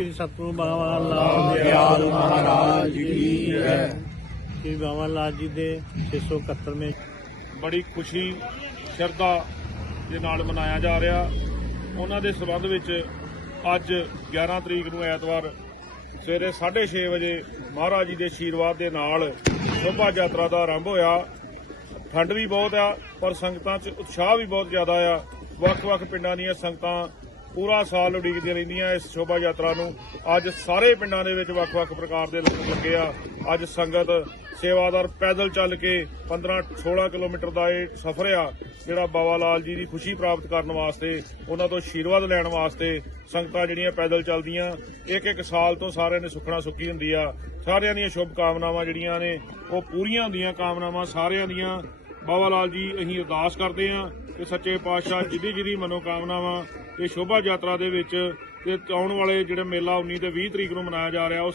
ਸ੍ਰੀ ਸਤਿਗੁਰੂ ਬਾਬਾ ਲਾਲ ਦਿਆਲ ਮਹਾਰਾਜ ਕੀ ਜੈ। ਸ੍ਰੀ ਬਾਬਾ ਲਾਲ ਜੀ ਦੇ 671ਵੇਂ ਬੜੀ ਖੁਸ਼ੀ ਸ਼ਰਧਾ ਦੇ ਨਾਲ ਮਨਾਇਆ ਜਾ ਰਿਹਾ। ਉਹਨਾਂ ਦੇ ਸਬੰਧ ਵਿੱਚ ਅੱਜ 11 ਤਰੀਕ ਨੂੰ ਐਤਵਾਰ ਸਵੇਰੇ 6:30 ਵਜੇ ਮਹਾਰਾਜ ਜੀ ਦੇ ਆਸ਼ੀਰਵਾਦ ਦੇ ਨਾਲ ਸ਼ੋਭਾ ਯਾਤਰਾ ਦਾ ਆਰੰਭ ਹੋਇਆ। ਠੰਡ ਵੀ ਬਹੁਤ ਆ ਪਰ ਸੰਗਤਾਂ 'ਚ ਉਤਸ਼ਾਹ ਵੀ ਬਹੁਤ ਜ਼ਿਆਦਾ ਆ। ਵੱਖ-ਵੱਖ ਪਿੰਡਾਂ ਦੀਆਂ ਸੰਗਤਾਂ ਪੂਰਾ ਸਾਲ ਉਡੀਕਦੀਆਂ ਰਹਿੰਦੀਆਂ ਇਸ ਸ਼ੋਭਾ ਯਾਤਰਾ ਨੂੰ। ਅੱਜ ਸਾਰੇ ਪਿੰਡਾਂ ਦੇ ਵਿੱਚ ਵੱਖ-ਵੱਖ ਪ੍ਰਕਾਰ ਦੇ ਲੋਕ ਲੱਗੇ ਆ। ਅੱਜ ਸੰਗਤ ਸੇਵਾਦਾਰ ਪੈਦਲ ਚੱਲ ਕੇ 15-16 ਕਿਲੋਮੀਟਰ ਦਾ ਇਹ ਸਫ਼ਰ ਆ, ਜਿਹੜਾ ਬਾਬਾ ਲਾਲ ਜੀ ਦੀ ਖੁਸ਼ੀ ਪ੍ਰਾਪਤ ਕਰਨ ਵਾਸਤੇ, ਉਹਨਾਂ ਤੋਂ ਆਸ਼ੀਰਵਾਦ ਲੈਣ ਵਾਸਤੇ ਸੰਗਤਾਂ ਜਿਹੜੀਆਂ ਪੈਦਲ ਚੱਲਦੀਆਂ। ਇੱਕ ਇੱਕ ਸਾਲ ਤੋਂ ਸਾਰਿਆਂ ਨੇ ਸੁਖਣਾ ਸੁੱਖੀ ਹੁੰਦੀ ਆ। ਸਾਰਿਆਂ ਦੀਆਂ ਸ਼ੁਭ ਕਾਮਨਾਵਾਂ ਜਿਹੜੀਆਂ ਨੇ, ਉਹ ਪੂਰੀਆਂ ਹੁੰਦੀਆਂ, ਕਾਮਨਾਵਾਂ ਸਾਰਿਆਂ ਦੀਆਂ। ਬਾਬਾ ਲਾਲ ਜੀ, ਅਸੀਂ ਅਰਦਾਸ ਕਰਦੇ ਹਾਂ ਕਿ ਸੱਚੇ ਪਾਤਸ਼ਾਹ ਜਿਹਦੀ ਜਿਹਦੀ ਮਨੋਕਾਮਨਾਵਾਂ ਇਹ ਸ਼ੋਭਾ ਯਾਤਰਾ ਦੇ ਵਿੱਚ ਤੇ ਆਉਣ ਵਾਲੇ ਜਿਹੜਾ ਮੇਲਾ 19 ਤੇ 20 ਤਰੀਕ ਨੂੰ ਮਨਾਇਆ ਜਾ ਰਿਹਾ ਉਹ